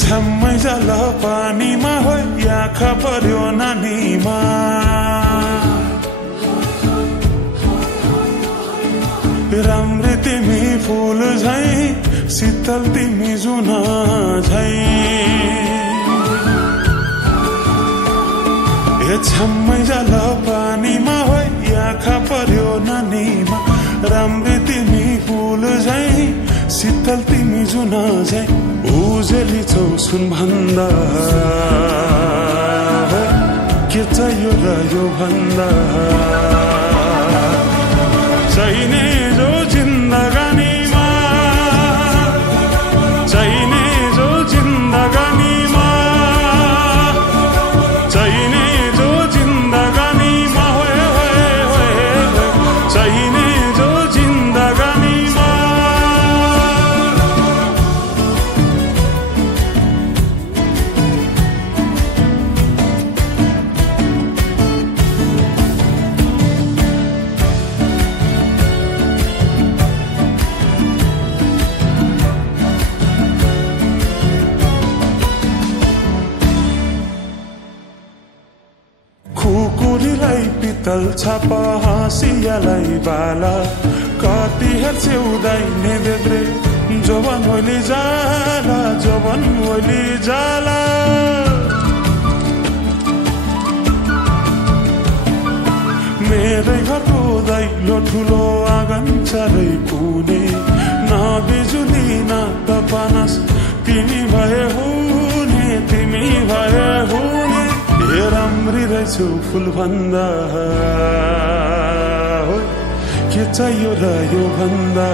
छम्मै जल पानीमा हो आँखा पर्यो नानीमा राम्री तिमी फूल झै शीतल तिमी जुन झै छम्मै जल पानीमा हो आँखा पर्यो नानीमा राम्री तिमी फूल झै शीतल तिमी जुन झै उजेली छौ सुन भन्दा के चाहियो र यो भन्दा चाहिने जो जिन्दगानीमा चाहिने जो जिन्दगानीमा चाहिने जो जिन्दगानीमा चाहिने जो जिन्दगानीमा खुकुरीलाई पितल छापा हाँसियालाई बाला कति हेर्छौ दाइने देब्रे जोबन होली जाला जोबन होली जाला मेरै घरको दैलो ठुलो आँगन चारै कुने न बिजुली न त पानस तिमी भए हुने तिमी भए हुने राम्री रहेछौ फूल भन्दा के चाहियो र यो भन्दा